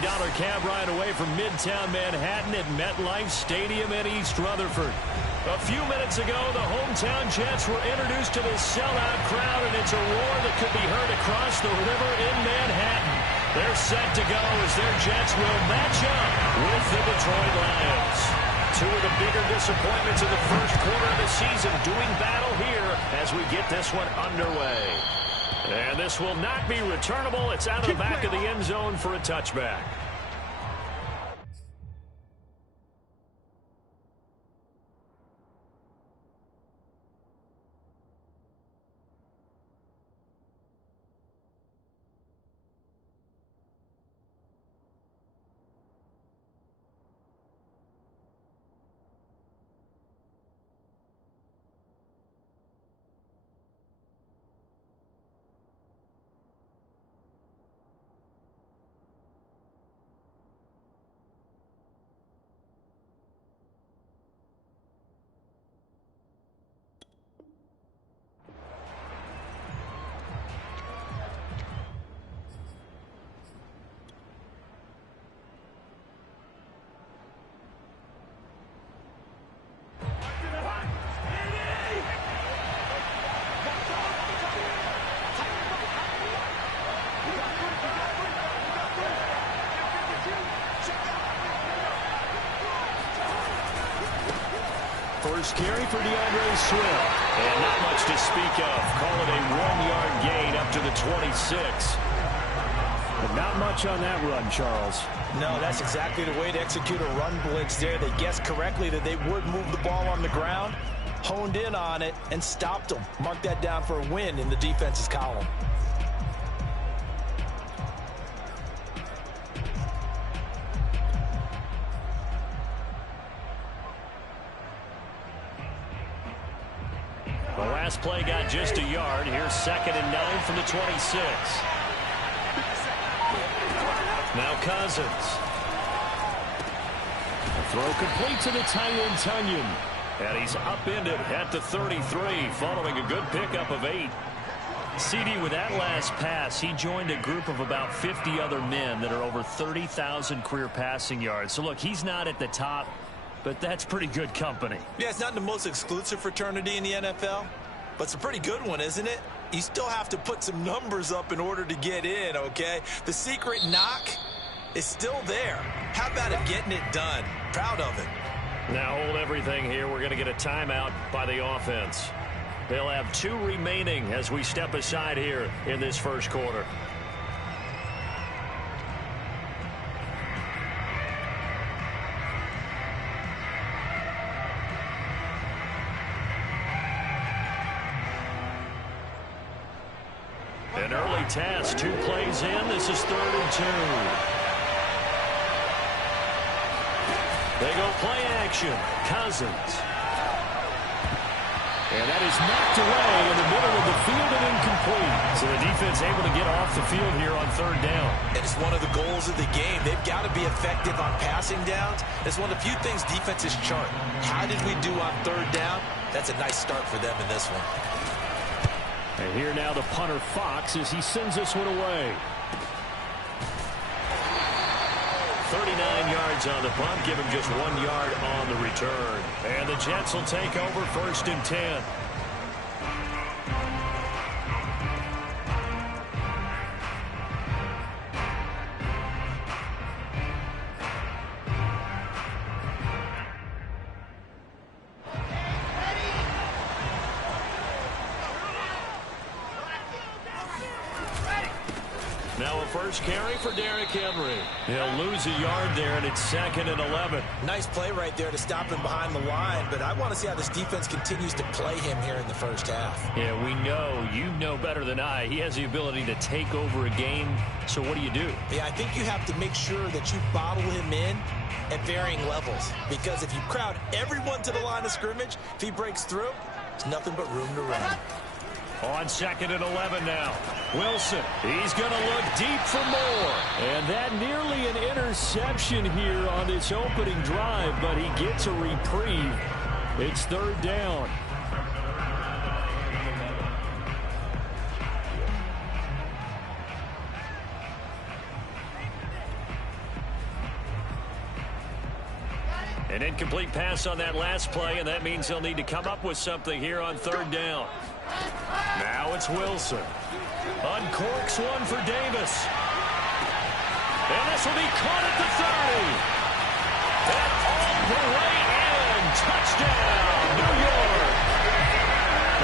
cab ride away from Midtown Manhattan at MetLife Stadium in East Rutherford. A few minutes ago, the hometown Jets were introduced to this sellout crowd, and it's a roar that could be heard across the river in Manhattan. They're set to go as their Jets will match up with the Detroit Lions. Two of the bigger disappointments in the first quarter of the season doing battle here as we get this one underway. And this will not be returnable. It's out of the back of the end zone for a touchback. First carry for DeAndre Swift. And not much to speak of. Call it a 1-yard gain up to the 26. But not much on that run, Charles. No, that's exactly the way to execute a run blitz there. They guessed correctly that they would move the ball on the ground, honed in on it, and stopped them. Mark that down for a win in the defense's column. The last play got just a yard. Here's 2nd and 9 from the 26. Now Cousins. The throw complete to the tight end Tunyon. And he's upended at the 33 following a good pickup of 8. CD, with that last pass, he joined a group of about 50 other men that are over 30,000 career passing yards. So, look, he's not at the top, but that's pretty good company. Yeah, it's not the most exclusive fraternity in the NFL, but it's a pretty good one, isn't it? You still have to put some numbers up in order to get in, okay? The secret knock is still there. How about it getting it done? Proud of it. Now hold everything here. We're going to get a timeout by the offense. They'll have 2 remaining as we step aside here in this first quarter. An early task, 2 plays in. This is 3rd and 2. They go play action. Cousins. And that is knocked away in the middle of the field and incomplete. So the defense able to get off the field here on 3rd down. And it's one of the goals of the game. They've got to be effective on passing downs. It's one of the few things defenses chart. How did we do on 3rd down? That's a nice start for them in this one. And here now the punter Fox as he sends this one away. 39 yards on the punt, give him just 1 yard on the return. And the Jets will take over 1st and 10. Now a first carry for Derrick Henry. He'll lose a yard there, and it's 2nd and 11. Nice play right there to stop him behind the line, but I want to see how this defense continues to play him here in the first half. Yeah, we know, you know better than I, he has the ability to take over a game. So what do? Yeah, I think you have to make sure that you bottle him in at varying levels, because if you crowd everyone to the line of scrimmage, if he breaks through, there's nothing but room to run. On 2nd and 11 now. Wilson, he's going to look deep for more. And that nearly an interception here on this opening drive, but he gets a reprieve. It's 3rd down. An incomplete pass on that last play, and that means they'll need to come up with something here on third down. Now it's Wilson. Uncorks one for Davis. And this will be caught at the 30. And all the way in. Touchdown, New York.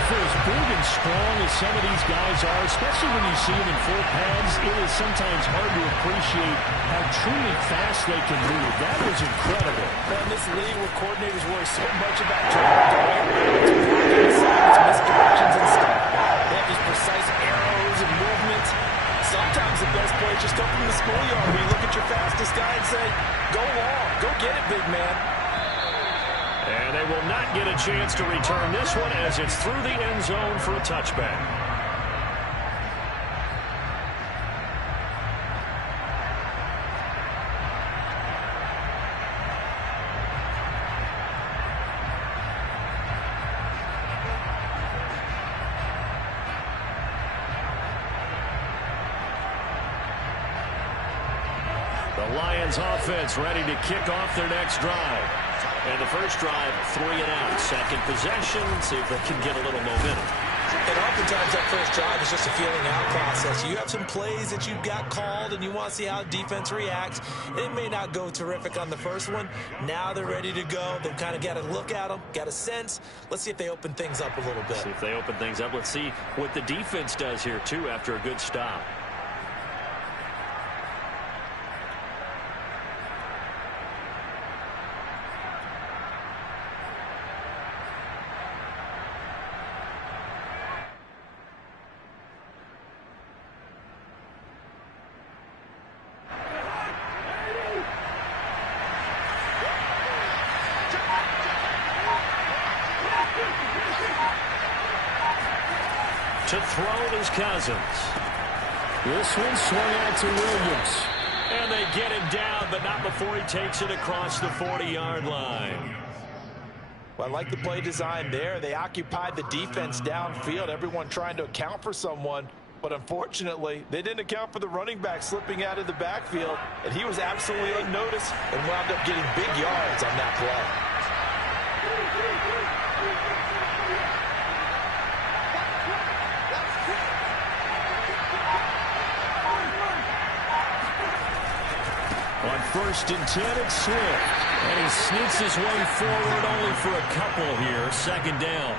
For as big and strong as some of these guys are, especially when you see them in full pads, it is sometimes hard to appreciate how truly fast they can move. That was incredible. Well, in this league where coordinators worry so much about misdirections and stuff, they have these precise arrows and movements. Sometimes the best plays just come from the schoolyard where you look at your fastest guy and say, go long, go get it, big man. And they will not get a chance to return this one as it's through the end zone for a touchback. The Lions offense ready to kick off their next drive. And the first drive, 3 and out. Second possession, see if they can get a little momentum. And oftentimes that first drive is just a feeling out process. You have some plays that you've got called and you want to see how defense reacts. It may not go terrific on the first one. Now they're ready to go. They've kind of got to look at them, got a sense. Let's see if they open things up a little bit. See if they open things up. Let's see what the defense does here, too, after a good stop. To throw is Cousins. This one swung out to Williams. And they get him down, but not before he takes it across the 40-yard line. Well, I like the play design there. They occupied the defense downfield, everyone trying to account for someone. But unfortunately, they didn't account for the running back slipping out of the backfield, and he was absolutely unnoticed and wound up getting big yards on that play. On 1st and 10, it's Swift. And he sneaks his way forward only for a couple here. Second down.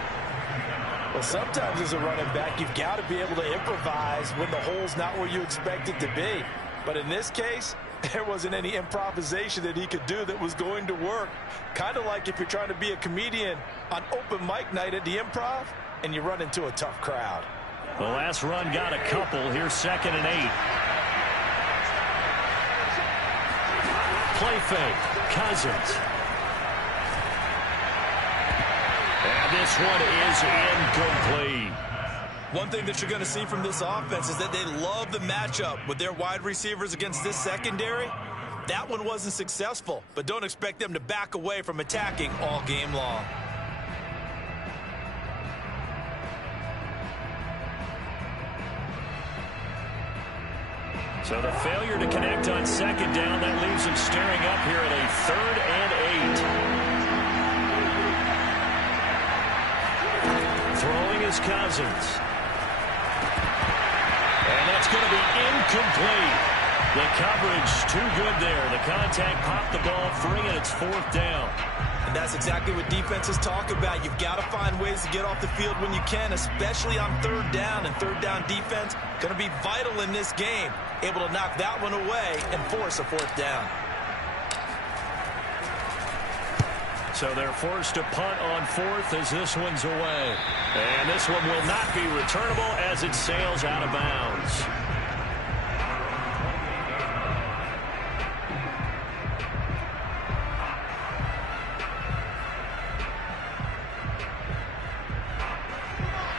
Well, sometimes as a running back, you've got to be able to improvise when the hole's not where you expect it to be. But in this case, there wasn't any improvisation that he could do that was going to work. Kind of like if you're trying to be a comedian on open mic night at the Improv and you run into a tough crowd. The last run got a couple. Here's 2nd and 8. Play fake. Cousins. And this one is incomplete. One thing that you're going to see from this offense is that they love the matchup with their wide receivers against this secondary. That one wasn't successful, but don't expect them to back away from attacking all game long. So the failure to connect on 2nd down, that leaves them staring up here at a 3rd and 8. Throwing is Cousins. And that's going to be incomplete. The coverage too good there. The contact popped the ball free, and it's 4th down. And that's exactly what defenses talk about. You've got to find ways to get off the field when you can, especially on 3rd down. And 3rd down defense going to be vital in this game. Able to knock that one away and force a 4th down. So they're forced to punt on 4th as this one's away. And this one will not be returnable as it sails out of bounds.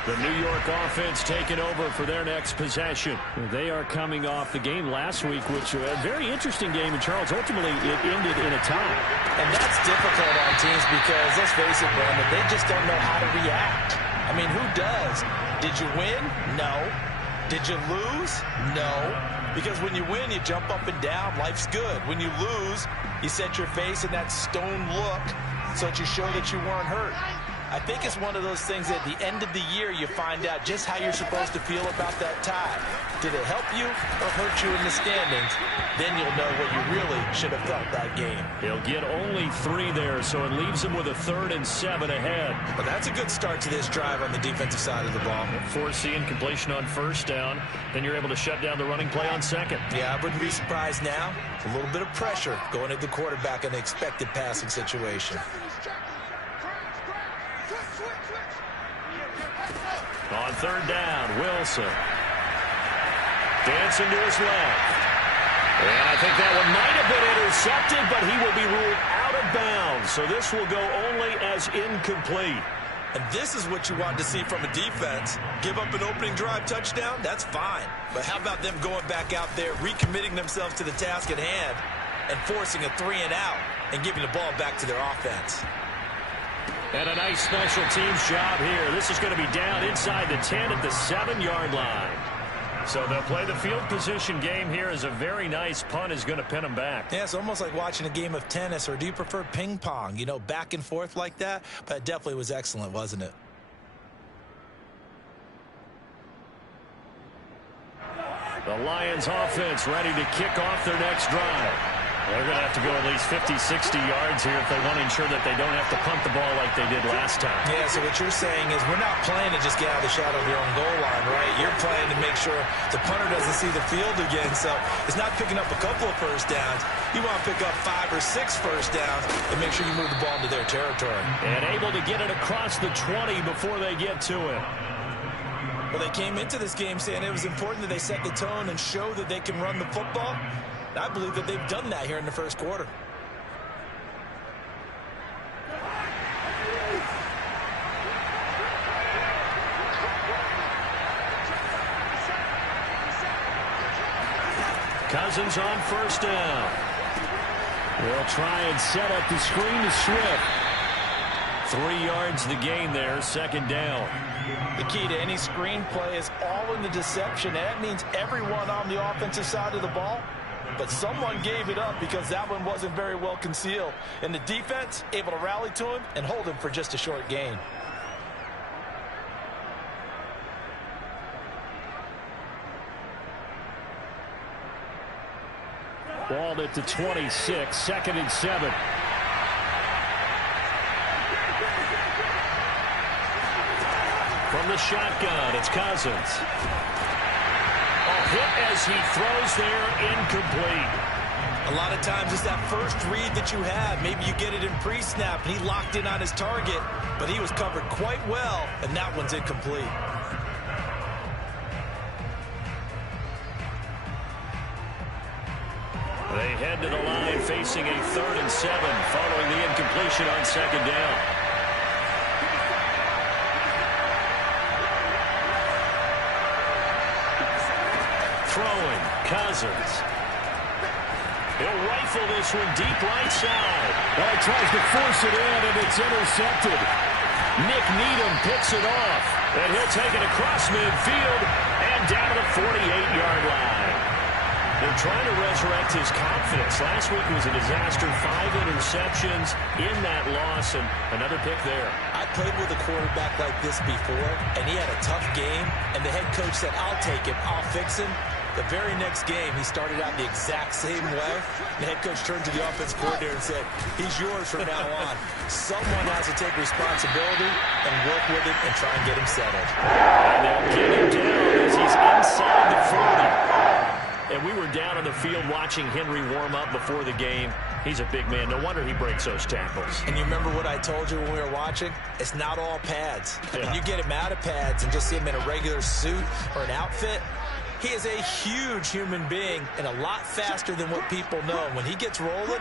The New York offense taking over for their next possession. They are coming off the game last week, which was a very interesting game, and Charles, ultimately it ended in a tie. And that's difficult on teams because, let's face it, Brandon, they just don't know how to react. I mean, who does? Did you win? No. Did you lose? No. Because when you win, you jump up and down. Life's good. When you lose, you set your face in that stone look so that you show that you weren't hurt. I think it's one of those things at the end of the year you find out just how you're supposed to feel about that tie. Did it help you or hurt you in the standings? Then you'll know what you really should have felt that game. He'll get only 3 there, so it leaves him with a 3rd and 7 ahead. But that's a good start to this drive on the defensive side of the ball. Forcing completion on 1st down. Then you're able to shut down the running play on 2nd. Yeah, I wouldn't be surprised now. A little bit of pressure going at the quarterback in the expected passing situation. On 3rd down, Wilson. Dancing to his left. And I think that one might have been intercepted, but he will be ruled out of bounds. So this will go only as incomplete. And this is what you want to see from a defense. Give up an opening drive touchdown, that's fine. But how about them going back out there, recommitting themselves to the task at hand, and forcing a 3 and out, and giving the ball back to their offense. And a nice special teams job here. This is going to be down inside the 10 at the 7-yard line. So they'll play the field position game here as a very nice punt is going to pin them back. Yeah, it's almost like watching a game of tennis, or do you prefer ping pong? You know, back and forth like that? But it definitely was excellent, wasn't it? The Lions offense ready to kick off their next drive. They're going to have to go at least 50, 60 yards here if they want to ensure that they don't have to punt the ball like they did last time. Yeah, so what you're saying is we're not playing to just get out of the shadow of your own goal line, right? You're playing to make sure the punter doesn't see the field again. So it's not picking up a couple of first downs. You want to pick up 5 or 6 first downs and make sure you move the ball into their territory. And able to get it across the 20 before they get to it. Well, they came into this game saying it was important that they set the tone and show that they can run the football. I believe that they've done that here in the first quarter. Cousins on 1st down. They'll try and set up the screen to Swift. 3 yards the gain there, 2nd down. The key to any screen play is all in the deception. That means everyone on the offensive side of the ball. But someone gave it up because that one wasn't very well concealed. And the defense able to rally to him and hold him for just a short gain. Ball at the 26, 2nd and 7. From the shotgun, it's Cousins. Hit as he throws there, incomplete. A lot of times it's that first read that you have. Maybe you get it in pre-snap, and he locked in on his target, but he was covered quite well, and that one's incomplete. They head to the line facing a 3rd and 7 following the incompletion on 2nd down. Throwing, Cousins. He'll rifle this one deep right side. Well, he tries to force it in, and it's intercepted. Nick Needham picks it off, and he'll take it across midfield and down to the 48-yard line. They're trying to resurrect his confidence. Last week was a disaster, 5 interceptions in that loss, and another pick there. I played with a quarterback like this before, and he had a tough game, and the head coach said, I'll take him, I'll fix him. The very next game, he started out the exact same way. The head coach turned to the offense coordinator and said, he's yours from now on. Someone has to take responsibility and work with him and try and get him settled. And they'll get him down as he's inside the 40. And we were down on the field watching Henry warm up before the game. He's a big man. No wonder he breaks those tackles. And you remember what I told you when we were watching? It's not all pads. I mean, you get him out of pads and just see him in a regular suit or an outfit. He is a huge human being and a lot faster than what people know. When he gets rolling,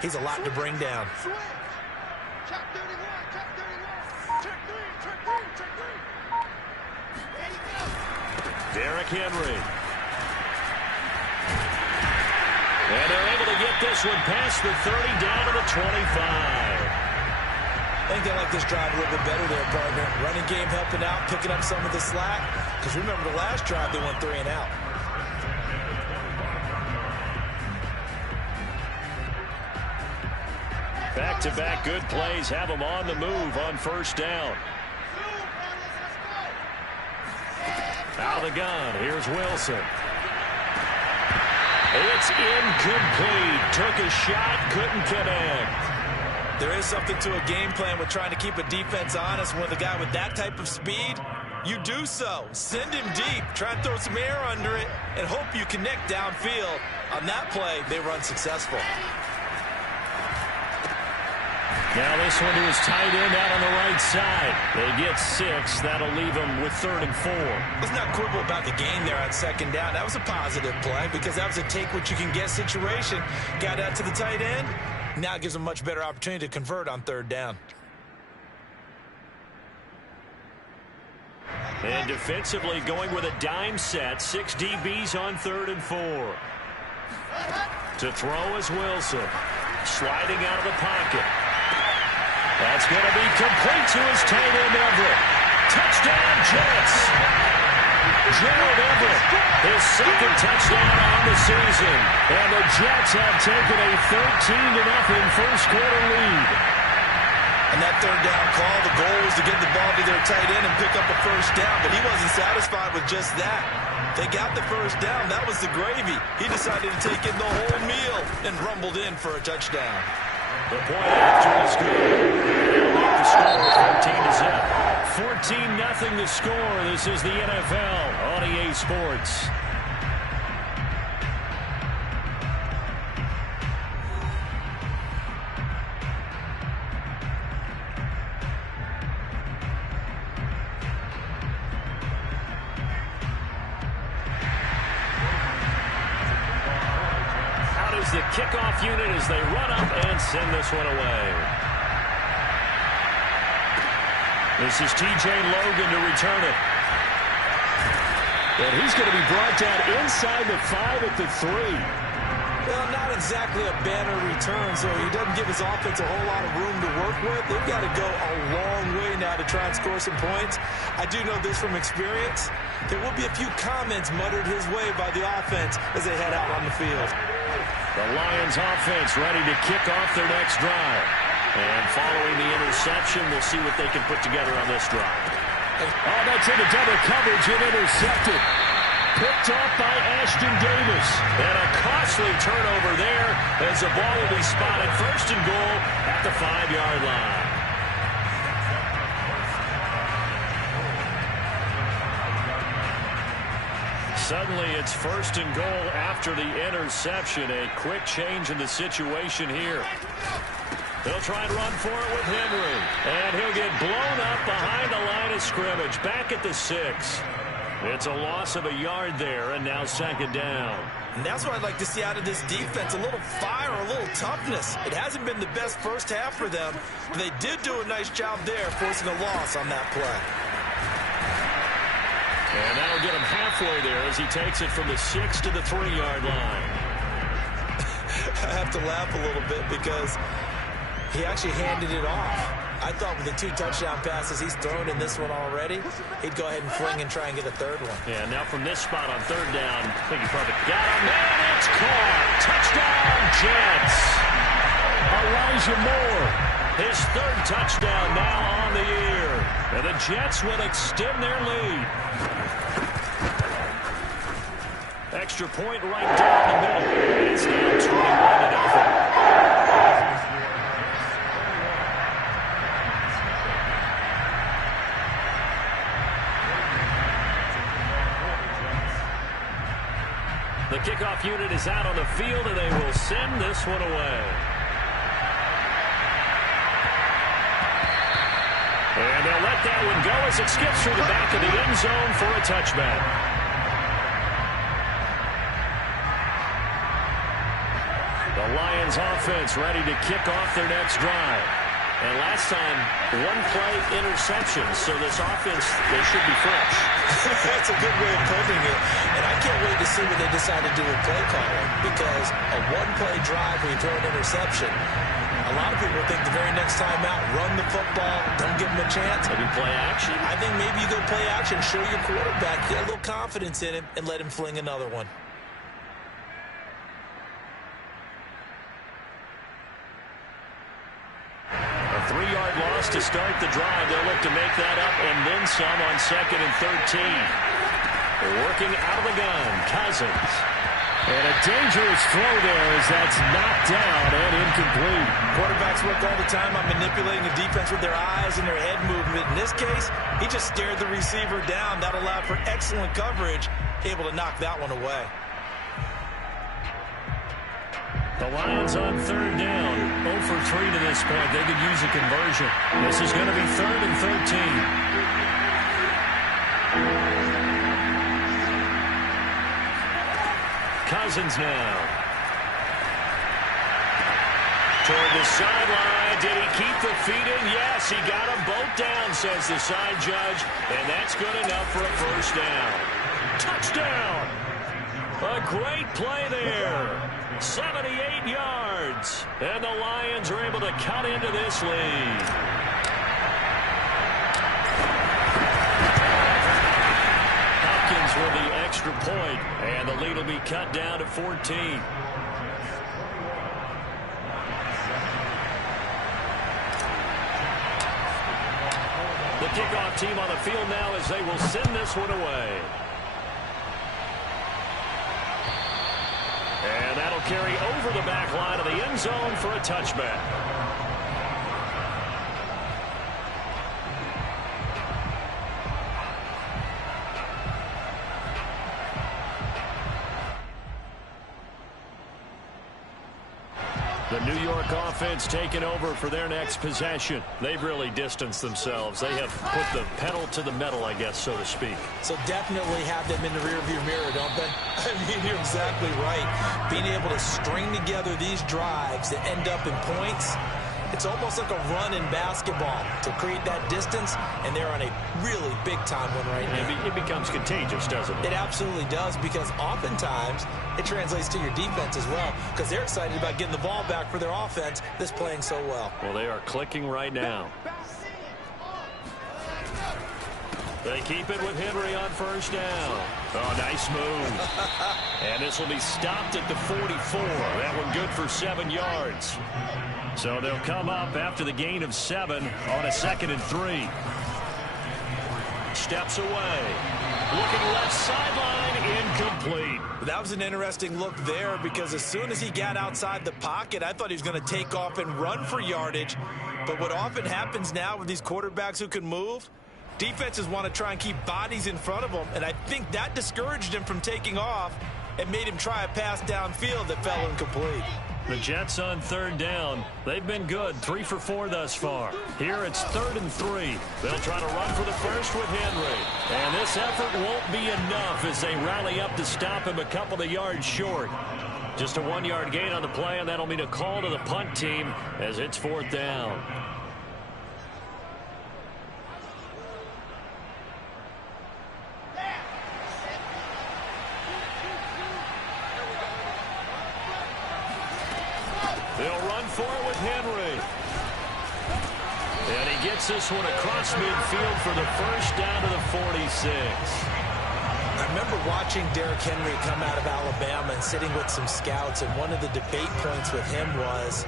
he's a lot to bring down. Derrick Henry. And they're able to get this one past the 30 down to the 25. I think they like this drive a little bit better there, partner. Running game helping out, picking up some of the slack. Because remember the last drive, they went 3 and out. Back-to-back good plays have them on the move on first down. Out of the gun. Here's Wilson. It's incomplete. Took a shot, couldn't connect. There is something to a game plan with trying to keep a defense honest. With a guy with that type of speed, you do so. Send him deep. Try and throw some air under it and hope you connect downfield. On that play, they run successful. Now this one to his tight end out on the right side. They get 6. That'll leave them with 3rd and 4. Let's not quibble about the gain there on second down. That was a positive play because that was a take-what-you-can-get situation. Got out to the tight end. Now it gives them a much better opportunity to convert on 3rd down. And defensively going with a dime set. 6 DBs on 3rd and 4. To throw is Wilson. Sliding out of the pocket. That's going to be complete to his tight end, Everett. Touchdown, Jets. Gerald Everett, his 2nd touchdown on the season. And the Jets have taken a 13-0 first-quarter lead. And that 3rd down call, the goal was to get the ball to their tight end and pick up a first down, but he wasn't satisfied with just that. They got the first down. That was the gravy. He decided to take in the whole meal and rumbled in for a touchdown. The point after is good. They'll make the score 14-0. 14-0 the score. This is the NFL on EA Sports. The kickoff unit as they run up and send this one away. This is T.J. Logan to return it. And he's going to be brought down inside the 5 at the 3. Well, not exactly a banner return, so he doesn't give his offense a whole lot of room to work with. They've got to go a long way now to try and score some points. I do know this from experience. There will be a few comments muttered his way by the offense as they head out on the field. The Lions offense ready to kick off their next drive. And following the interception, we'll see what they can put together on this drive. Oh, that's into double coverage and intercepted. Picked off by Ashton Davis. And a costly turnover there as the ball will be spotted 1st and goal at the 5-yard line. Suddenly it's 1st and goal after the interception. A quick change in the situation here. They'll try and run for it with Henry. And he'll get blown up behind the line of scrimmage. Back at the 6. It's a loss of a yard there, and now 2nd down. And that's what I'd like to see out of this defense. A little fire, a little toughness. It hasn't been the best first half for them, but they did do a nice job there, forcing a loss on that play. And that'll get him halfway there as he takes it from the 6 to the 3-yard line. I have to laugh a little bit because he actually handed it off. I thought with the 2 touchdown passes he's thrown in this one already, he'd go ahead and fling and try and get a 3rd one. Yeah, now from this spot on 3rd down, I think he probably got him. And it's caught. Touchdown, Jets. Elijah Moore. His 3rd touchdown now on the year. And the Jets will extend their lead. Extra point right down the middle. It's now 21-0. The kickoff unit is out on the field, and they will send this one away. And they'll let that one go as it skips through the back of the end zone for a touchback. The Lions offense ready to kick off their next drive. And last time, 1-play interception, so this offense, they should be fresh. That's a good way of putting it. And I can't wait to see what they decide to do with play calling, because a 1-play drive where you throw an interception, a lot of people think the very next time out, run the football, don't give them a chance. Maybe play action. I think maybe you go play action, show your quarterback, get a little confidence in him, and let him fling another one. pass to start the drive. They'll look to make that up and then some on 2nd and 13. They're working out of the gun. Cousins. And a dangerous throw there as that's knocked down and incomplete. Quarterbacks work all the time on manipulating the defense with their eyes and their head movement. In this case, he just stared the receiver down. That allowed for excellent coverage, able to knock that one away. The Lions on 3rd down. 0 for 3 to this point. They could use a conversion. This is going to be 3rd and 13. Cousins now. Toward the sideline. Did he keep the feet in? Yes, he got them both down, says the side judge. And that's good enough for a first down. Touchdown! A great play there. 78 yards. And the Lions are able to cut into this lead. Hopkins with the extra point, and the lead will be cut down to 14. The kickoff team on the field now as they will send this one away. And that'll carry over the back line of the end zone for a touchback. The New York offense taking over for their next possession. They've really distanced themselves. They have put the pedal to the metal, I guess, so to speak. So definitely have them in the rearview mirror, don't they? I mean, you're exactly right. Being able to string together these drives that end up in points, it's almost like a run in basketball to create that distance, and they're on a really big-time one right now. It becomes contagious, doesn't it? It absolutely does, because oftentimes it translates to your defense as well, because they're excited about getting the ball back for their offense that's playing so well. Well, they are clicking right now. They keep it with Henry on first down. Oh, nice move. And this will be stopped at the 44. That one good for 7 yards. So they'll come up after the gain of 7 on a 2nd and 3. Steps away. Looking left sideline, incomplete. That was an interesting look there, because as soon as he got outside the pocket, I thought he was going to take off and run for yardage. But what often happens now with these quarterbacks who can move, defenses want to try and keep bodies in front of them, and I think that discouraged him from taking off and made him try a pass downfield that fell incomplete. The Jets on 3rd down. They've been good, 3 for 4 thus far. Here it's 3rd and 3. They'll try to run for the first with Henry. And this effort won't be enough as they rally up to stop him a couple of yards short. Just a 1-yard gain on the play, and that'll mean a call to the punt team as it's 4th down. They'll run for it with Henry. And he gets this one across midfield for the first down to the 46. I remember watching Derrick Henry come out of Alabama and sitting with some scouts, and one of the debate points with him was,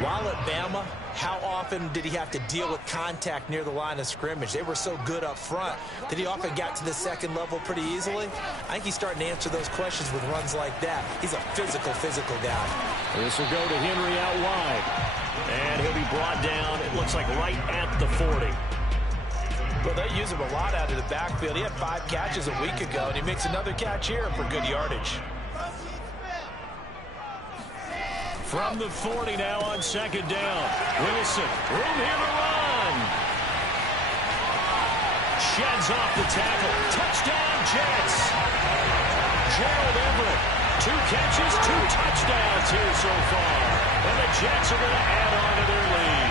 while at Bama, how often did he have to deal with contact near the line of scrimmage? They were so good up front that he often got to the second level pretty easily. I think he's starting to answer those questions with runs like that. He's a physical guy. This will go to Henry out wide. And he'll be brought down, it looks like right at the 40. Well, they use him a lot out of the backfield. He had 5 catches a week ago, and he makes another catch here for good yardage. From the 40 now on 2nd down. Wilson, room here to run. Sheds off the tackle. Touchdown, Jets. Gerald Everett, 2 catches, 2 touchdowns here so far. And the Jets are going to add on to their lead.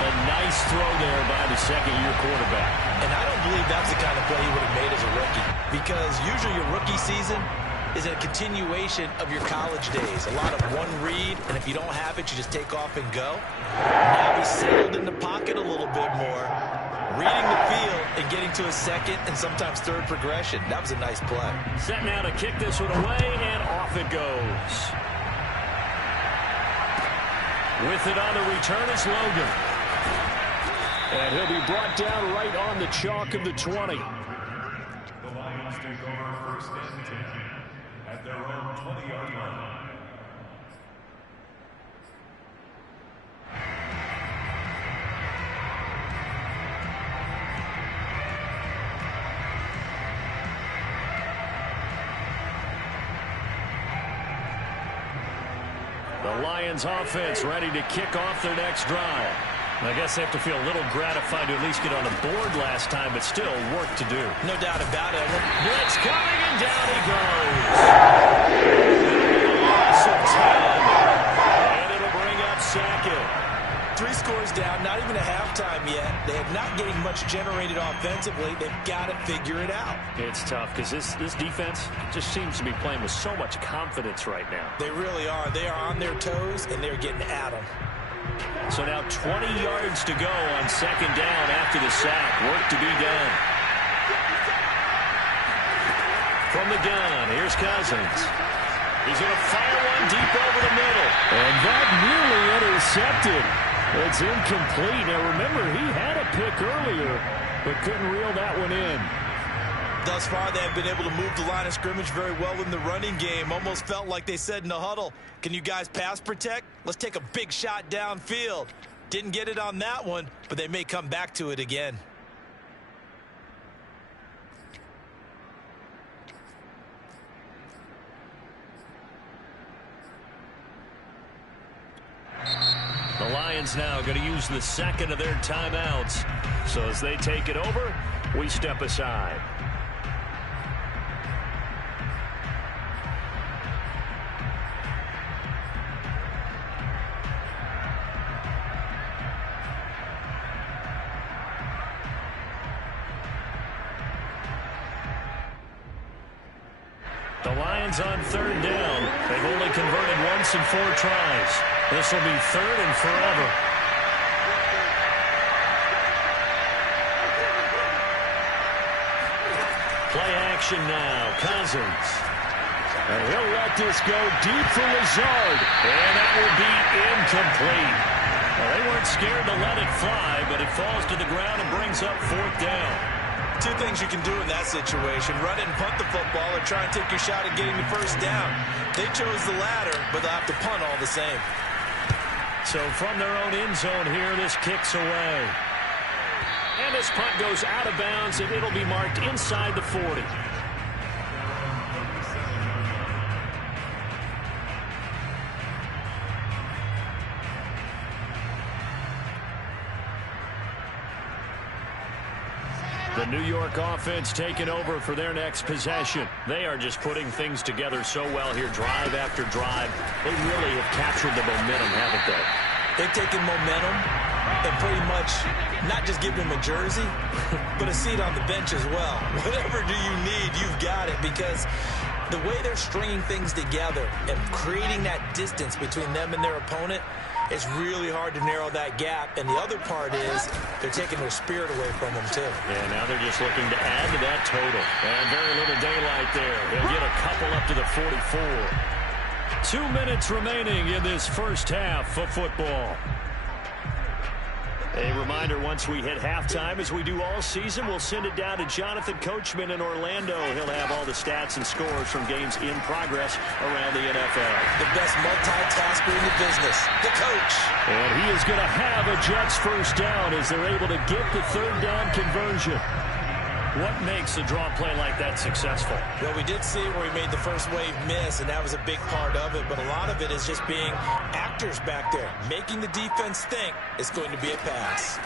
A nice throw there by the second-year quarterback. And I don't believe that's the kind of play he would have made as a rookie, because usually your rookie season is a continuation of your college days. A lot of one read, and if you don't have it, you just take off and go. Now he's settled in the pocket a little bit more, reading the field and getting to a second and sometimes third progression. That was a nice play. Set now to kick this one away, and off it goes. With it on the return is Logan. And he'll be brought down right on the chalk of the 20. The Lions take over first and 10 at their own 20-yard line. The Lions offense ready to kick off their next drive. I guess they have to feel a little gratified to at least get on the board last time, but still work to do. No doubt about it. Blitz coming, and down he goes. Loss of 10. And it'll bring up Sackett. 3 scores down, not even a halftime yet. They are not getting much generated offensively. They've got to figure it out. It's tough because this defense just seems to be playing with so much confidence right now. They really are. They are on their toes, and they're getting at them. So now 20 yards to go on second down after the sack. Work to be done. From the gun, here's Cousins. He's going to fire one deep over the middle. And that nearly intercepted. It's incomplete. Now remember, he had a pick earlier, but couldn't reel that one in. Thus far, they have been able to move the line of scrimmage very well in the running game. Almost felt like they said in the huddle, can you guys pass protect? Let's take a big shot downfield. Didn't get it on that one, but they may come back to it again. The Lions now going to use the second of their timeouts. So as they take it over, we step aside. The Lions on third down. They've only converted once in 4 tries. This will be third and forever. Play action now. Cousins. And he'll let this go deep for Lazard. And that will be incomplete. Well, they weren't scared to let it fly, but it falls to the ground and brings up 4th down. 2 things you can do in that situation. Run it and punt the football or try and take your shot at getting the first down. They chose the latter, but they'll have to punt all the same. So from their own end zone here, this kicks away. And this punt goes out of bounds, and it'll be marked inside the 40. The New York offense taking over for their next possession. They are just putting things together so well here, drive after drive. They really have captured the momentum, haven't they? They've taken momentum and pretty much not just given them a jersey, but a seat on the bench as well. Whatever do you need, you've got it, because the way they're stringing things together and creating that distance between them and their opponent, it's really hard to narrow that gap. And the other part is they're taking their spirit away from them, too. Yeah, now they're just looking to add to that total. And very little daylight there. They'll get a couple up to the 44. 2 minutes remaining in this first half of football. A reminder, once we hit halftime, as we do all season, we'll send it down to Jonathan Coachman in Orlando. He'll have all the stats and scores from games in progress around the NFL. The best multitasker in the business, the coach. And he is going to have a Jets first down as they're able to get the third down conversion. What makes a draw play like that successful? Well, we did see where he made the first wave miss, and that was a big part of it. But a lot of it is just being actors back there, making the defense think it's going to be a pass.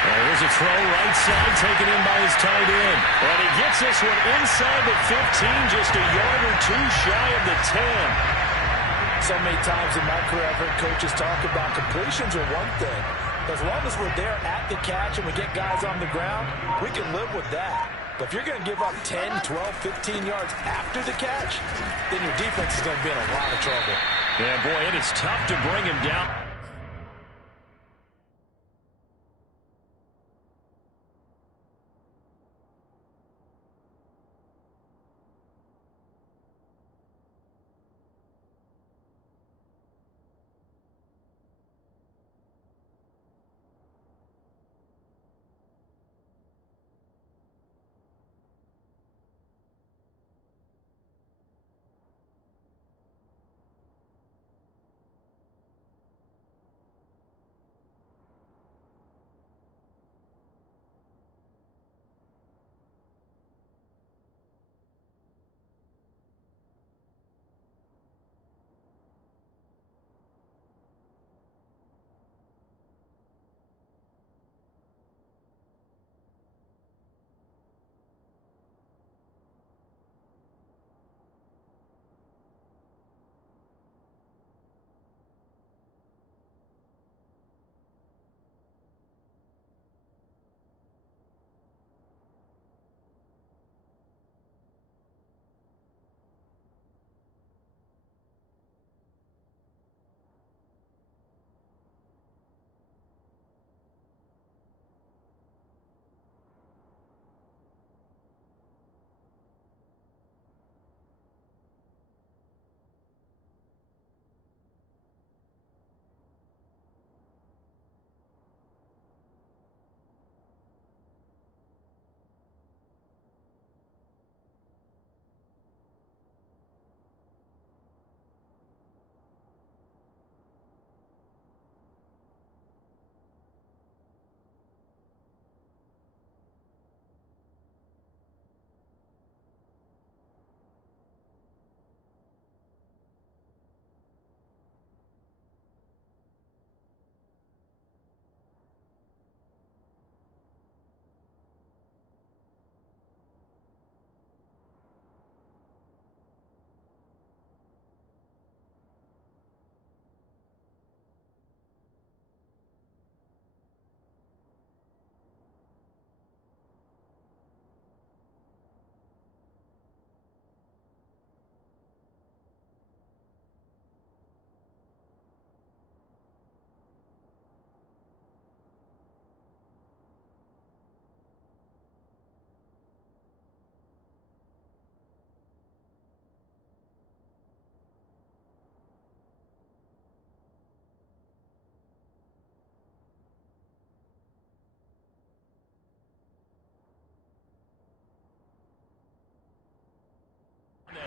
There's a throw right side taken in by his tight end. And he gets this one inside the 15, just a yard or 2 shy of the 10. So many times in my career, I've heard coaches talk about completions are one thing. As long as we're there at the catch and we get guys on the ground, we can live with that. But if you're going to give up 10, 12, 15 yards after the catch, then your defense is going to be in a lot of trouble. Yeah, boy, it is tough to bring him down.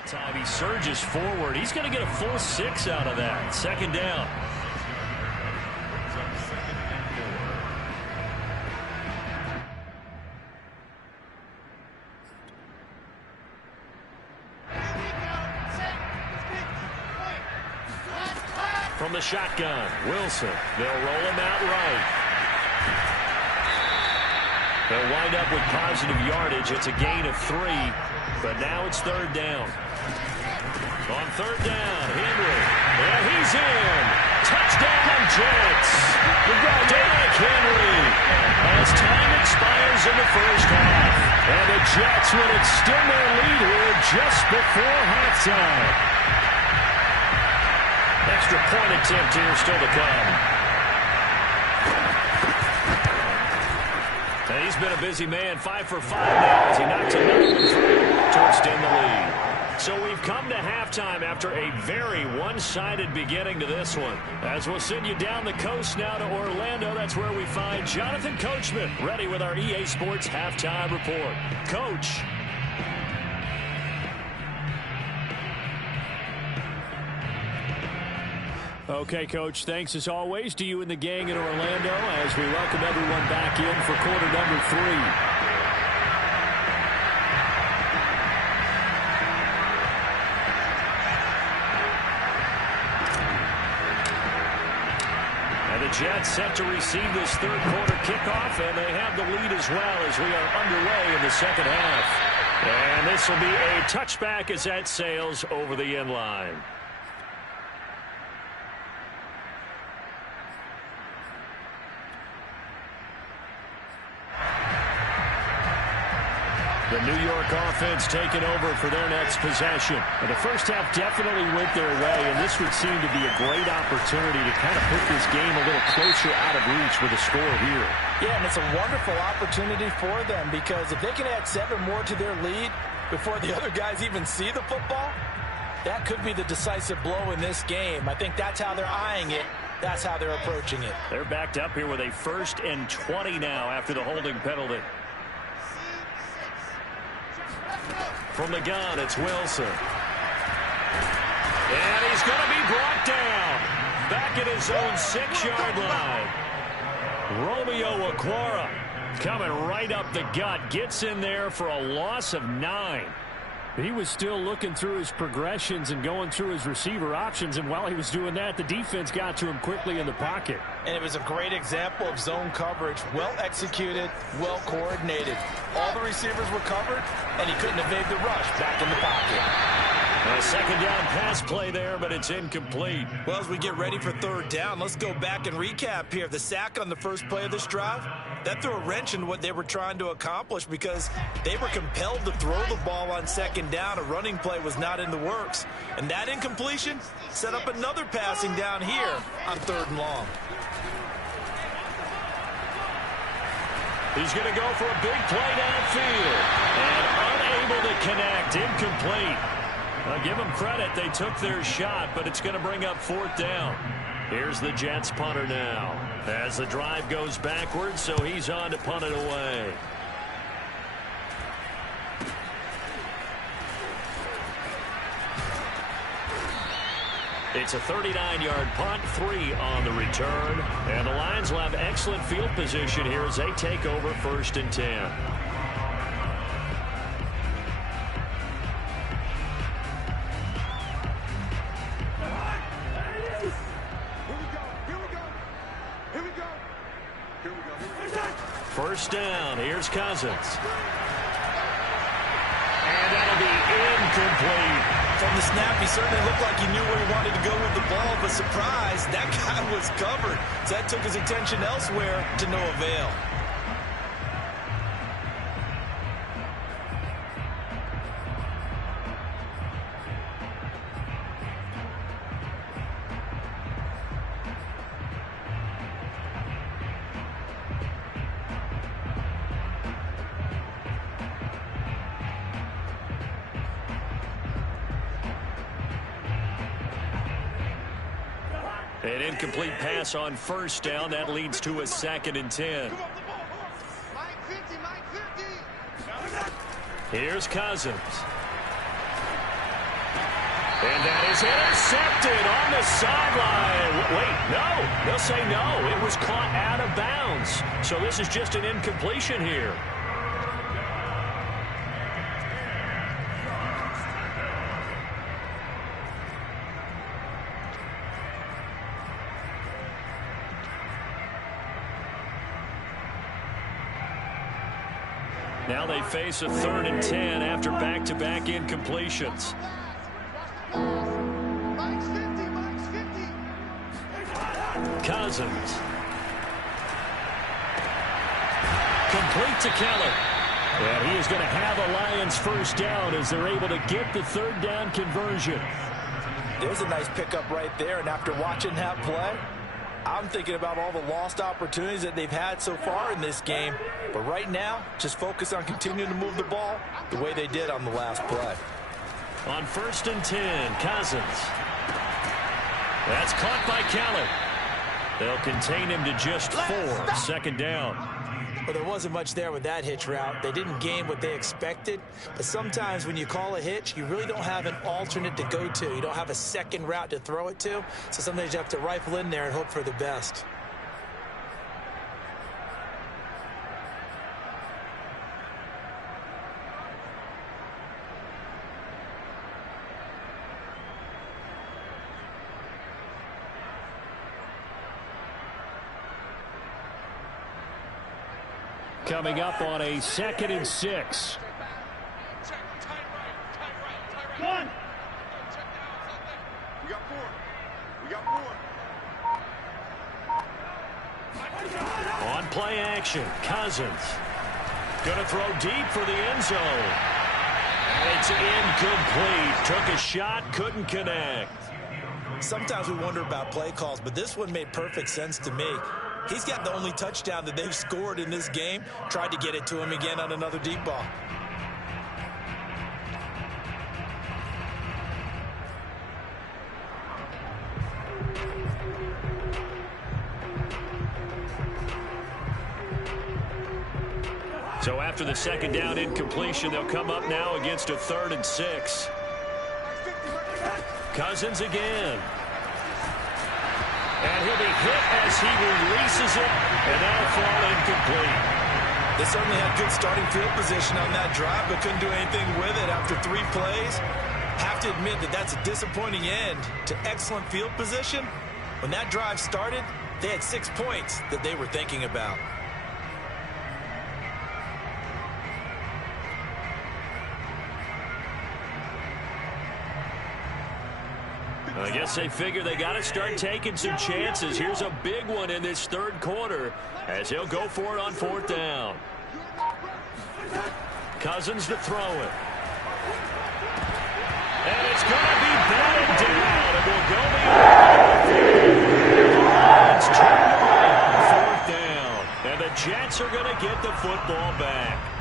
Time he surges forward. He's going to get a full 6 out of that. Second down. From the shotgun, Wilson. They'll roll him out right. They'll wind up with positive yardage. It's a gain of 3, but now it's third down. On third down, Henry. And he's in. Touchdown, Jets. Derrick Henry. As time expires in the first half. And the Jets will extend their lead here just before halftime. Extra point attempt here still to come. And he's been a busy man. 5 for 5 now as he knocks another one through to extend the lead. So we've come to halftime after a very one-sided beginning to this one. As we'll send you down the coast now to Orlando, that's where we find Jonathan Coachman ready with our EA Sports Halftime Report. Coach. Okay, Coach, thanks as always to you and the gang in Orlando as we welcome everyone back in for quarter number 3. Jets set to receive this third quarter kickoff, and they have the lead as well as we are underway in the second half. And this will be a touchback as that sails over the end line. The New York offense taking over for their next possession. And the first half definitely went their way, and this would seem to be a great opportunity to kind of put this game a little closer out of reach with a score here. Yeah, and it's a wonderful opportunity for them because if they can add 7 more to their lead before the other guys even see the football, that could be the decisive blow in this game. I think that's how they're eyeing it. That's how they're approaching it. They're backed up here with a 1st and 20 now after the holding penalty. From the gun, it's Wilson. And he's going to be brought down. Back at his own 6-yard line. Romeo Okwara coming right up the gut. Gets in there for a loss of 9. He was still looking through his progressions and going through his receiver options, and while he was doing that, the defense got to him quickly in the pocket. And it was a great example of zone coverage. Well executed, well coordinated. All the receivers were covered, and he couldn't evade the rush back in the pocket. A second down pass play there, but it's incomplete. Well, as we get ready for third down, let's go back and recap here. The sack on the first play of this drive, that threw a wrench in what they were trying to accomplish because they were compelled to throw the ball on second down. A running play was not in the works. And that incompletion set up another passing down here on 3rd and long. He's going to go for a big play downfield. And unable to connect. Incomplete. I'll give them credit. They took their shot, but it's going to bring up 4th down. Here's the Jets punter now. As the drive goes backwards, so he's on to punt it away. It's a 39-yard punt, 3 on the return. And the Lions will have excellent field position here as they take over 1st and 10. First down, here's Cousins. And that'll be incomplete. From the snap, he certainly looked like he knew where he wanted to go with the ball, but surprise, that guy was covered. So that took his attention elsewhere to no avail. An incomplete pass on first down. That leads to a 2nd and 10. Here's Cousins. And that is intercepted on the sideline. Wait, no. They'll say no. It was caught out of bounds. So this is just an incompletion here. Now they face a 3rd and 10 after back-to-back incompletions. Cousins. Complete to Keller. And he is going to have a Lions first down as they're able to get the 3rd down conversion. There's a nice pickup right there, and after watching that play, I'm thinking about all the lost opportunities that they've had so far in this game. But right now, just focus on continuing to move the ball the way they did on the last play. On 1st and 10, Cousins. That's caught by Keller. They'll contain him to just 4. 2nd down. Well, there wasn't much there with that hitch route. They didn't gain what they expected. But sometimes when you call a hitch, you really don't have an alternate to go to. You don't have a second route to throw it to. So sometimes you have to rifle in there and hope for the best. Coming up on a 2nd and 6. One. We got 4. We got 4. On play action, Cousins. Going to throw deep for the end zone. And it's incomplete. Took a shot, couldn't connect. Sometimes we wonder about play calls, but this one made perfect sense to me. He's got the only touchdown that they've scored in this game. Tried to get it to him again on another deep ball. So after the 2nd down incompletion, they'll come up now against a 3rd and 6. Cousins again. And he'll be hit as he releases it, and that'll fall incomplete. They certainly had good starting field position on that drive, but couldn't do anything with it after 3 plays. Have to admit that that's a disappointing end to excellent field position. When that drive started, they had 6 points that they were thinking about. I guess they figure they got to start taking some chances. Here's a big one in this 3rd quarter as he'll go for it on 4th down. Cousins to throw it. And it's going to be batted down. It will go beyond. It's turned away. 4th down. And the Jets are going to get the football back.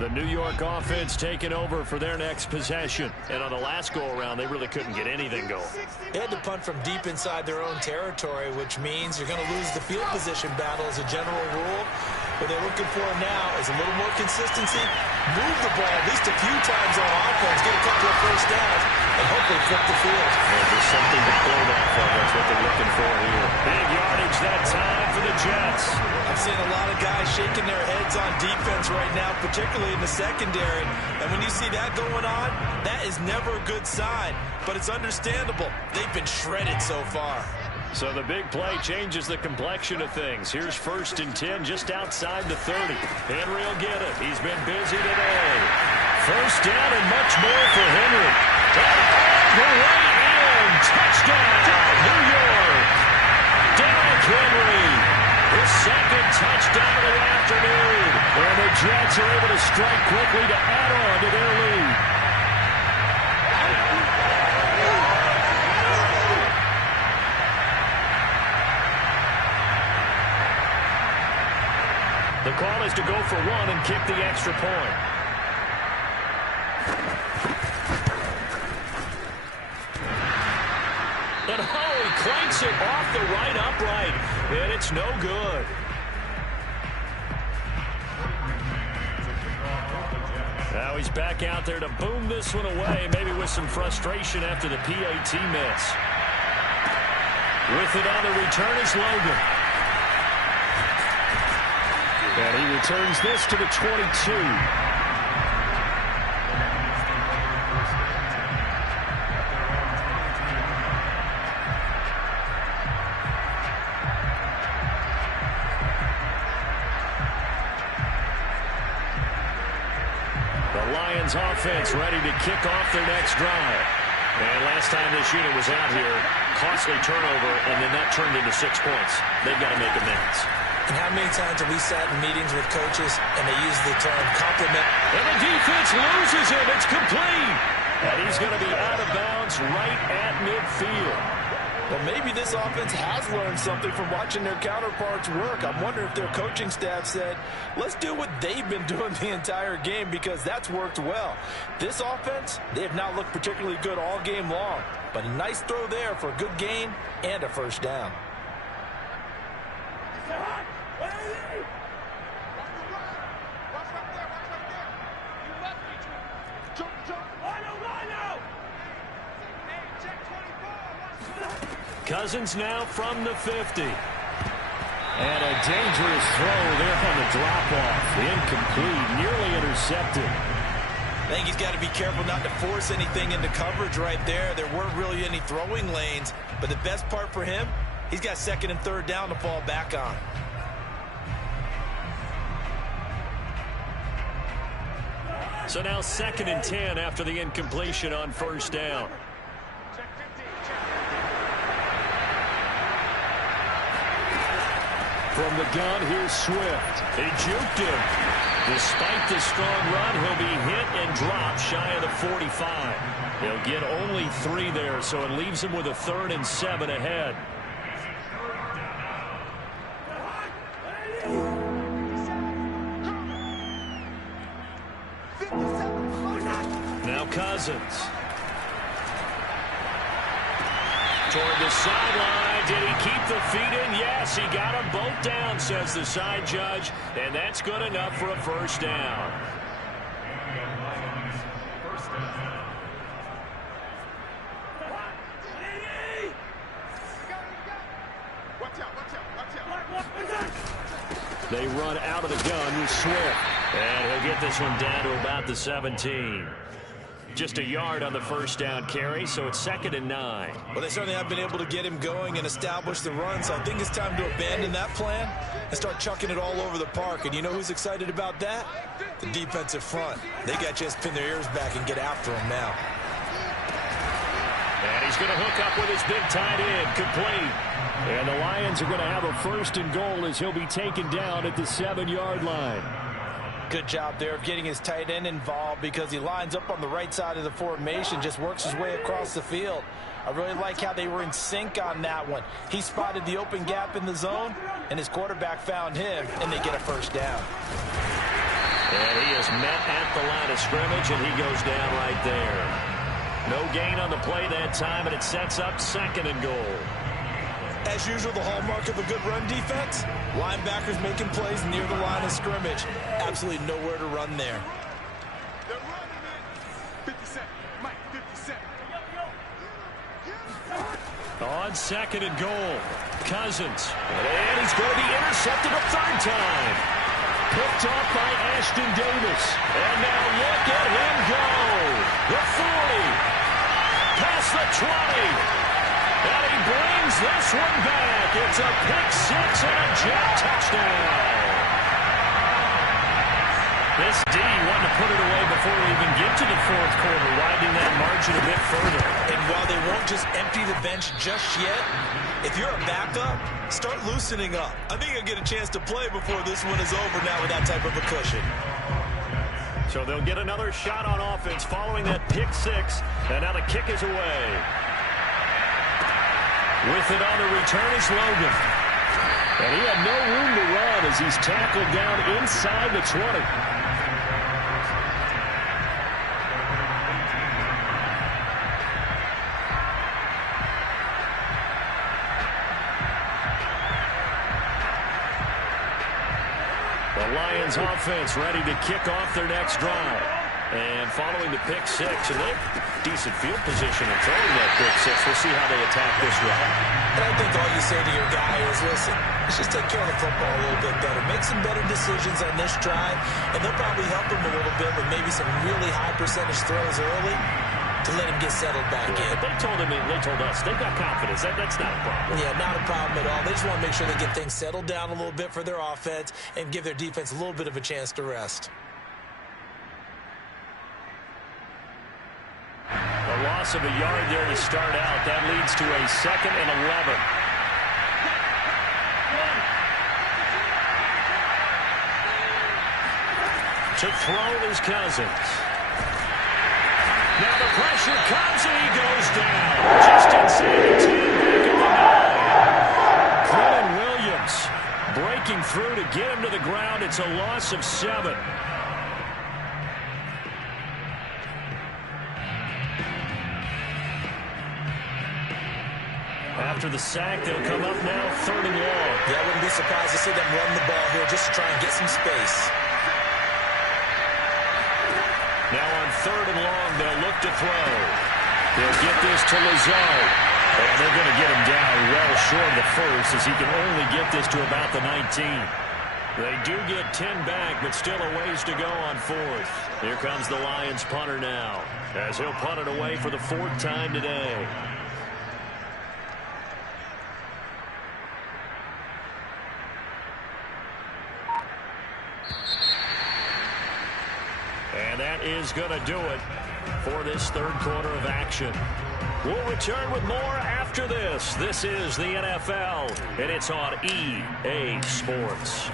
The New York offense taking over for their next possession. And on the last go-around, they really couldn't get anything going. They had to punt from deep inside their own territory, which means you're going to lose the field position battle as a general rule. What they're looking for now is a little more consistency, move the ball at least a few times on offense, get a couple of first downs, and hopefully flip the field. And there's something to build off of. That's what they're looking for here. Big yardage that time for the Jets. I'm seeing a lot of guys shaking their heads on defense right now, particularly in the secondary. And when you see that going on, that is never a good sign. But it's understandable. They've been shredded so far. So the big play changes the complexion of things. Here's 1st and 10 just outside the 30. Henry will get it. He's been busy today. 1st down and much more for Henry. The way in. Touchdown, New York. Derrick Henry. His 2nd touchdown of the afternoon. And the Jets are able to strike quickly to add on to their lead. The call is to go for 1 and kick the extra point. And he clanks it off the right upright, and it's no good. he's back out there to boom this one away, maybe with some frustration after the PAT miss. With it on the return is Logan. And he returns this to the 22. Offense ready to kick off their next drive. And last time this unit was out here, costly turnover, and then that turned into 6 points. They've got to make amends. And how many times have we sat in meetings with coaches and they use the term compliment? And the defense loses him. It's complete. And he's going to be out of bounds right at midfield. Well, maybe this offense has learned something from watching their counterparts work. I'm wondering if their coaching staff said, let's do what they've been doing the entire game, because that's worked well. This offense, they have not looked particularly good all game long, but a nice throw there for a good gain and a first down. Cousins now from the 50. And a dangerous throw there on the drop-off. Incomplete, nearly intercepted. I think he's got to be careful not to force anything into coverage right there. There weren't really any throwing lanes, but the best part for him, he's got second and third down to fall back on. So now 2nd and 10 after the incompletion on first down. From the gun, here's Swift. He juked him. Despite the strong run, he'll be hit and dropped shy of the 45. He'll get only 3 there, so it leaves him with a 3rd and 7 ahead. Now Cousins. Toward the sideline. Did he keep the feet in? Yes, he got them both down, says the side judge. And that's good enough for a first down. They run out of the gun with Swift. And he'll get this one down to about the 17. Just a yard on the first down carry, so it's 2nd and 9. Well, they certainly have been able to get him going and establish the run, so I think it's time to abandon that plan and start chucking it all over the park. And you know who's excited about that? The defensive front. They got to just pin their ears back and get after him now. And he's going to hook up with his big tight end, complete. And the Lions are going to have a 1st and goal as he'll be taken down at the 7-yard line. Good job there of getting his tight end involved, because he lines up on the right side of the formation, just works his way across the field. I really like how they were in sync on that one. He spotted the open gap in the zone, and his quarterback found him, and they get a first down. And he is met at the line of scrimmage, and he goes down right there. No gain on the play that time, and it sets up 2nd and goal. As usual, the hallmark of a good run defense, linebackers making plays near the line of scrimmage. Absolutely nowhere to run there. They're running it. 50 Cent. Mike, 50 Cent. On 2nd and goal, Cousins. And he's going to be intercepted a 3rd time. Picked off by Ashton Davis. And now look at him go. The 40. Past the 20. And he brings this one back. It's a pick-6 and a jet touchdown. This D wanted to put it away before we even get to the 4th quarter, widening that margin a bit further. And while they won't just empty the bench just yet, if you're a backup, start loosening up. I think you'll get a chance to play before this one is over now with that type of a cushion. So they'll get another shot on offense following that pick-6, and now the kick is away. With it on the return is Logan. And he had no room to run as he's tackled down inside the 20. The Lions offense ready to kick off their next drive. And following the pick six, and they have decent field position in throwing that pick six. We'll see how they attack this round. And I think all you say to your guy is, listen, let's just take care of the football a little bit better. Make some better decisions on this drive, and they'll probably help him a little bit with maybe some really high percentage throws early to let him get settled back in. They told us they've got confidence. That's not a problem. Yeah, not a problem at all. They just want to make sure they get things settled down a little bit for their offense and give their defense a little bit of a chance to rest. A loss of a yard there to start out. That leads to a 2nd and 11. To throw is Cousins. Now the pressure comes and he goes down. Just inside the 10, back at the 9. Quentin Williams breaking through to get him to the ground. It's a loss of 7. After the sack, they'll come up now 3rd and long. Yeah, I wouldn't be surprised to see them run the ball here just to try and get some space. Now on 3rd and long, they'll look to throw. They'll get this to Lazard. And they're going to get him down well short of the first, as he can only get this to about the 19. They do get 10 back, but still a ways to go on 4th. Here comes the Lions punter now, as he'll punt it away for the 4th time today. And that is going to do it for this 3rd quarter of action. We'll return with more after this. This is the NFL, and it's on EA Sports.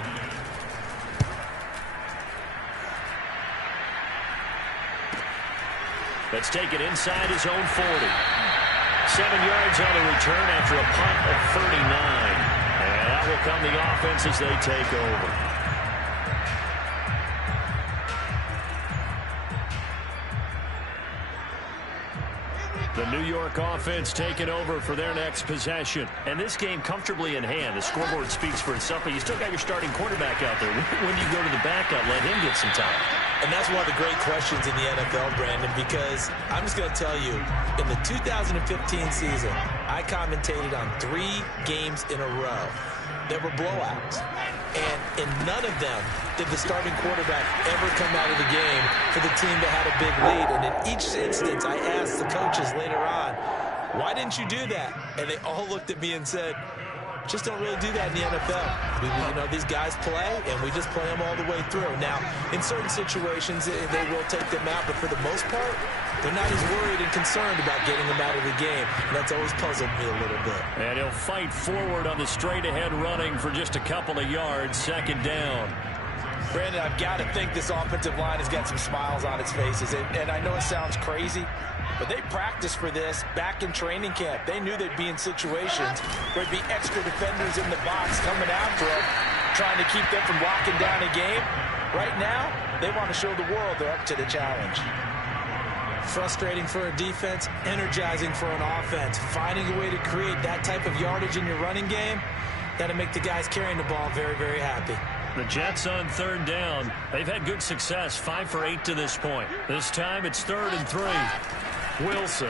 Let's take it inside his own 40. 7 yards on the return after a punt of 39. And that will come the offense as they take over. The New York offense taking over for their next possession. And this game comfortably in hand. The scoreboard speaks for itself, but you still got your starting quarterback out there. When do you go to the backup, let him get some time? And that's one of the great questions in the NFL, Brandon, because I'm just going to tell you, in the 2015 season, I commentated on 3 games in a row. There were blowouts. And in none of them did the starting quarterback ever come out of the game for the team that had a big lead. And in each instance, I asked the coaches later on, why didn't you do that? And they all looked at me and said, just don't really do that in the NFL. These guys play, and we just play them all the way through. Now, in certain situations, they will take them out, but for the most part, they're not as worried and concerned about getting them out of the game. And that's always puzzled me a little bit. And he'll fight forward on the straight-ahead running for just a couple of yards, 2nd down. Brandon, I've got to think this offensive line has got some smiles on its faces. And I know it sounds crazy, but they practiced for this back in training camp. They knew they'd be in situations where there'd be extra defenders in the box coming after them, trying to keep them from locking down a game. Right now, they want to show the world they're up to the challenge. Frustrating for a defense, energizing for an offense. Finding a way to create that type of yardage in your running game, that'll make the guys carrying the ball very, very happy. The Jets on 3rd down. They've had good success, 5 for 8 to this point. This time it's 3rd and 3. Wilson.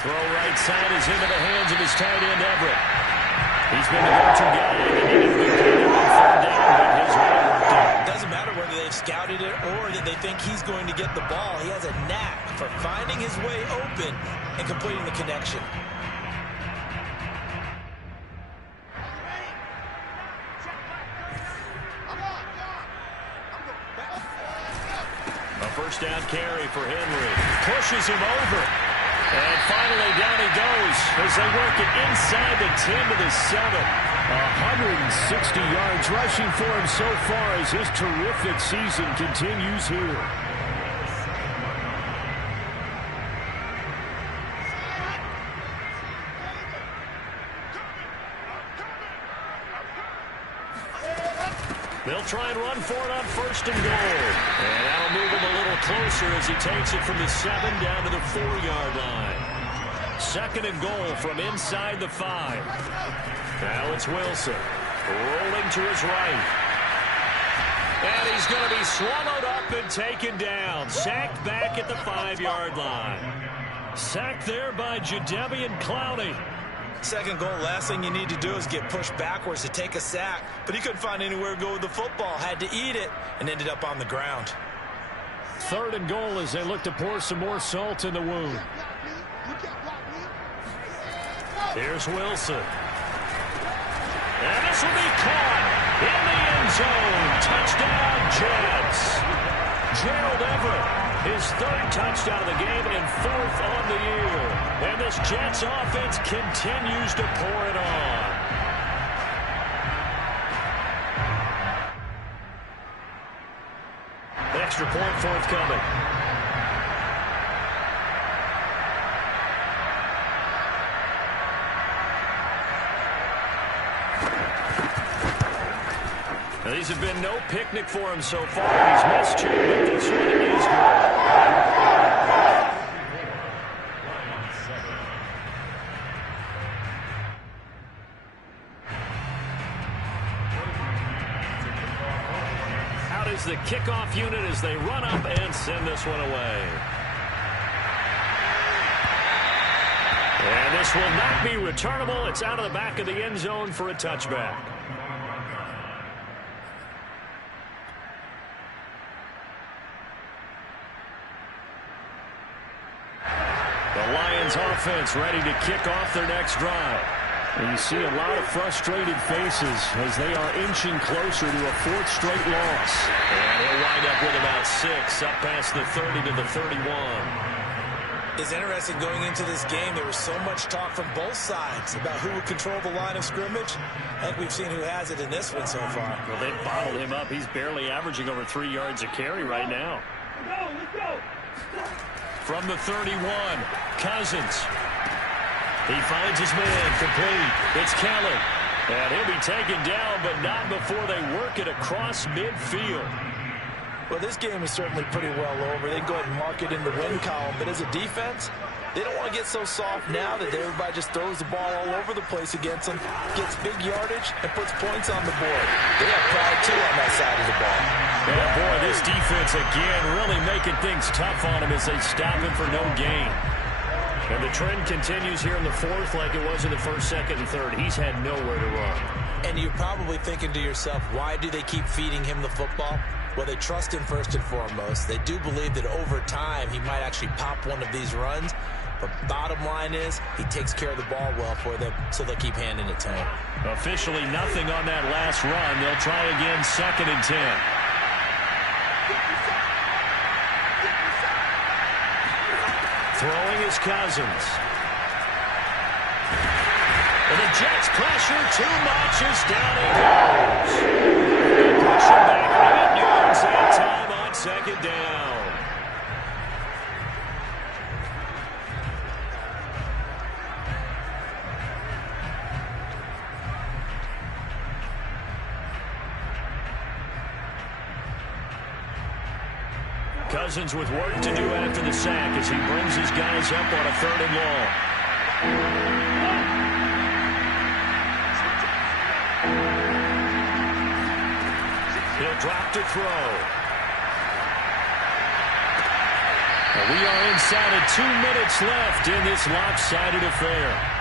Throw right side is into the hands of his tight end, Everett. He's been the go-to guy. They needed a big play on 3rd down, but his way worked out. It doesn't matter whether they've scouted it or that they think he's going to get the ball. He has a knack for finding his way open and completing the connection. A 1st down carry for Henry. Pushes him over. And finally down he goes as they work it inside the 10 to the 7. 160 yards rushing for him so far as his terrific season continues here. They'll try and run for it on 1st and goal. And that'll move him a little closer as he takes it from the 7 down to the 4-yard line. 2nd and goal from inside the 5. Now it's Wilson rolling to his right. And he's He's going to be swallowed up and taken down. Sacked back at the 5-yard line. Sacked there by Jadeveon Clowney. Second goal, last thing you need to do is get pushed backwards to take a sack. But he couldn't find anywhere to go with the football. Had to eat it and ended up on the ground. 3rd and goal as they look to pour some more salt in the wound. Here's Wilson. And this will be caught in the end zone. Touchdown, Jets. Gerald Everett, his 3rd touchdown of the game and 4th on the year. And this Jets offense continues to pour it on. Extra point forthcoming. Now, these have been no picnic for him so far. He's missed 2, but this one is good. Out is the kickoff unit as they run up and send this one away. And this will not be returnable. It's out of the back of the end zone for a touchback. The Lions offense ready to kick off their next drive. And you see a lot of frustrated faces as they are inching closer to a 4th straight loss. And he'll wind up with about 6 up past the 30 to the 31. It's interesting going into this game. There was so much talk from both sides about who would control the line of scrimmage. I think we've seen who has it in this one so far. Well, they've bottled him up. He's barely averaging over 3 yards a carry right now. Let's go. From the 31, Cousins. He finds his man complete. It's Kelly. And he'll be taken down, but not before they work it across midfield. Well, this game is certainly pretty well over. They can go ahead and mark it in the win column. But as a defense, they don't want to get so soft now that everybody just throws the ball all over the place against them, gets big yardage, and puts points on the board. They have pride, too, on that side of the ball. And, boy, this defense, again, really making things tough on him as they stop him for no gain. And the trend continues here in the 4th like it was in the 1st, 2nd, and 3rd. He's had nowhere to run. And you're probably thinking to yourself, why do they keep feeding him the football? Well, they trust him first and foremost. They do believe that over time he might actually pop one of these runs. But bottom line is he takes care of the ball well for them, so they'll keep handing it to him. Officially nothing on that last run. They'll try again 2nd and 10. Throwing is Cousins. And the Jets pressure too much as down he goes. They push him back 8 yards that time on 2nd down. Cousins with work to do after the sack as he brings his guys up on a 3rd and long. He'll drop to throw. We are inside of 2 minutes left in this lopsided affair.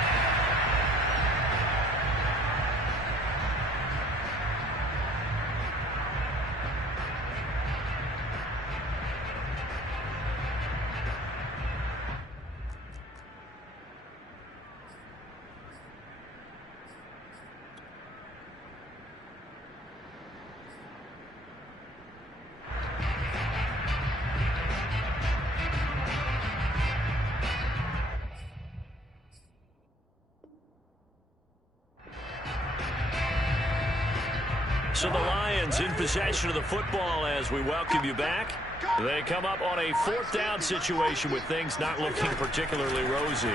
So the Lions in possession of the football as we welcome you back. They come up on a 4th down situation with things not looking particularly rosy.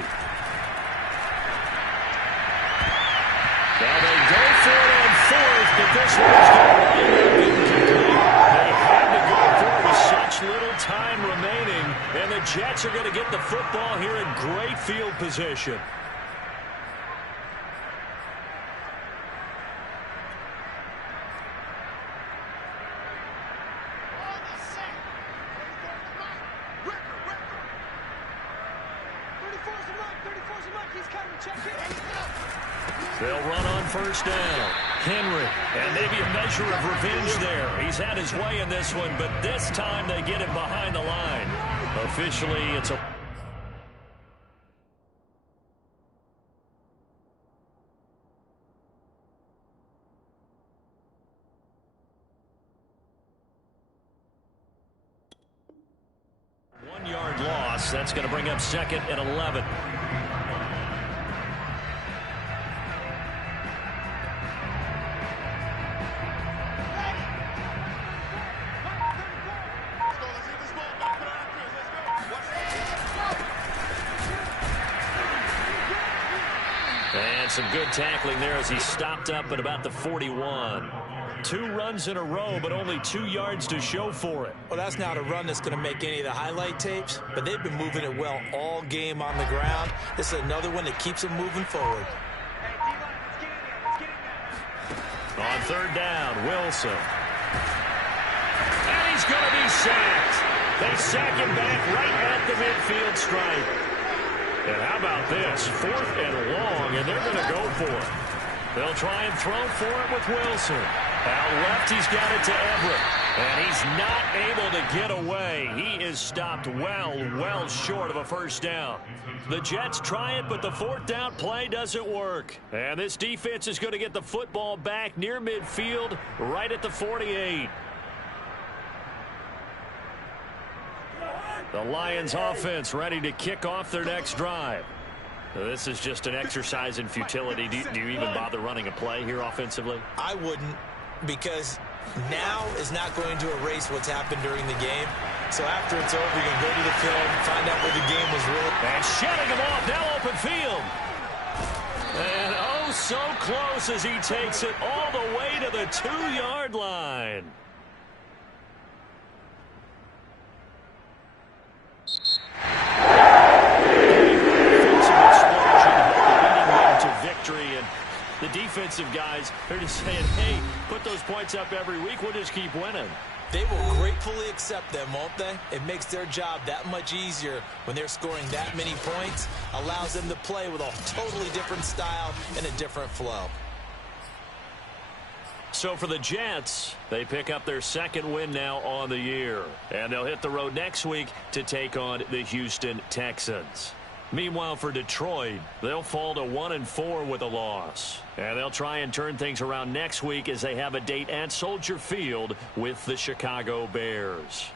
Now they go for it on 4th, but this one's going to wind up incomplete. They had to go for it with such little time remaining, and the Jets are going to get the football here in great field position. They'll run on first down. Henry, and maybe a measure of revenge there. He's had his way in this one, but this time they get him behind the line. Officially, it's a... one-yard loss. That's going to bring up second and 11. And some good tackling there as he stopped up at about the 41. 2 runs in a row, but only 2 yards to show for it. Well, that's not a run that's going to make any of the highlight tapes, but they've been moving it well all game on the ground. This is another one that keeps them moving forward. On third down, Wilson. And he's going to be sacked. They sack him back right at the midfield stripe. And how about this? 4th and long, and they're going to go for it. They'll try and throw for it with Wilson. Out left, he's got it to Everett. And he's not able to get away. He is stopped well short of a first down. The Jets try it, but the 4th down play doesn't work. And this defense is going to get the football back near midfield, right at the 48. The Lions offense ready to kick off their next drive. This is just an exercise in futility. Do you even bother running a play here offensively? I wouldn't, because now is not going to erase what's happened during the game. So after it's over, you're going to go to the film, find out where the game was really. And shutting him off, now open field. And oh, so close as he takes it all the way to the 2-yard line. The defensive guys, they're just saying, hey, put those points up every week. We'll just keep winning. They will gratefully accept them, won't they? It makes their job that much easier when they're scoring that many points. Allows them to play with a totally different style and a different flow. So for the Jets, they pick up their 2nd win now on the year. And they'll hit the road next week to take on the Houston Texans. Meanwhile, for Detroit, they'll fall to 1-4 with a loss. And they'll try and turn things around next week as they have a date at Soldier Field with the Chicago Bears.